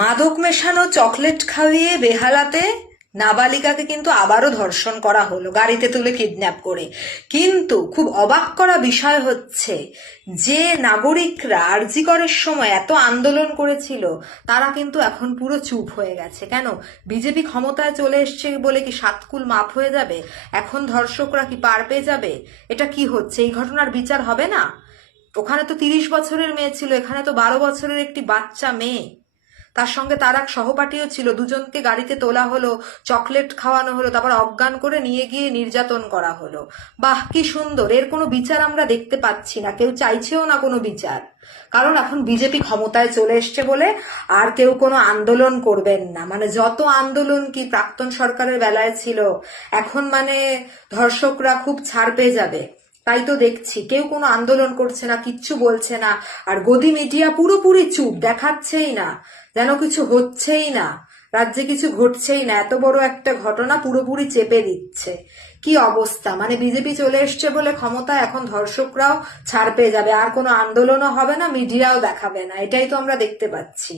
মাদক মেশানো চকলেট খাইয়ে বেহালাতে নাবালিকাকে কিন্তু আবারও ধর্ষণ করা হলো, গাড়িতে তুলে কিডন্যাপ করে। কিন্তু খুব অবাক করা বিষয় হচ্ছে যে নাগরিকরা আরজি করের সময় এত আন্দোলন করেছিল তারা কিন্তু এখন পুরো চুপ হয়ে গেছে। কেন? বিজেপি ক্ষমতায় চলে এসছে বলে কি সাতকুল মাপ হয়ে যাবে? এখন ধর্ষকরা কি পার পেয়ে যাবে? এটা কি হচ্ছে? এই ঘটনার বিচার হবে না? ওখানে তো 30 বছরের মেয়ে ছিল, এখানে তো 12 বছরের একটি বাচ্চা মেয়ে, তার সঙ্গে তার এক সহপাঠীও ছিল। দুজনকে গাড়িতে তোলা হলো, চকলেট খাওয়ানো হলো, তারপর অজ্ঞান করে নিয়ে গিয়ে নির্যাতন করা হলো। বাহ, কি সুন্দর! এর কোনো বিচার আমরা দেখতে পাচ্ছি না, কেউ চাইছেও না কোনো বিচার। কারণ এখন বিজেপি ক্ষমতায় চলে এসছে বলে আর কেউ কোনো আন্দোলন করবেন না। মানে যত আন্দোলন কি প্রাক্তন সরকারের বেলায় ছিল, এখন মানে ধর্ষকরা খুব ছাড় পেয়ে যাবে। তাই তো দেখছি কেউ কোনো আন্দোলন করছে না, কিচ্ছু বলছে না। আর গদি মিডিয়া পুরোপুরি চুপ, দেখাচ্ছেই না, যেন কিছু হচ্ছেই না, রাজ্যে কিছু ঘটছেই না। এত বড় একটা ঘটনা পুরোপুরি চেপে দিচ্ছে। কি অবস্থা! মানে বিজেপি চলে এসছে বলে ক্ষমতা, এখন ধর্ষকরাও ছাড় পেয়ে যাবে, আর কোনো আন্দোলনও হবে না, মিডিয়াও দেখাবে না। এটাই তো আমরা দেখতে পাচ্ছি।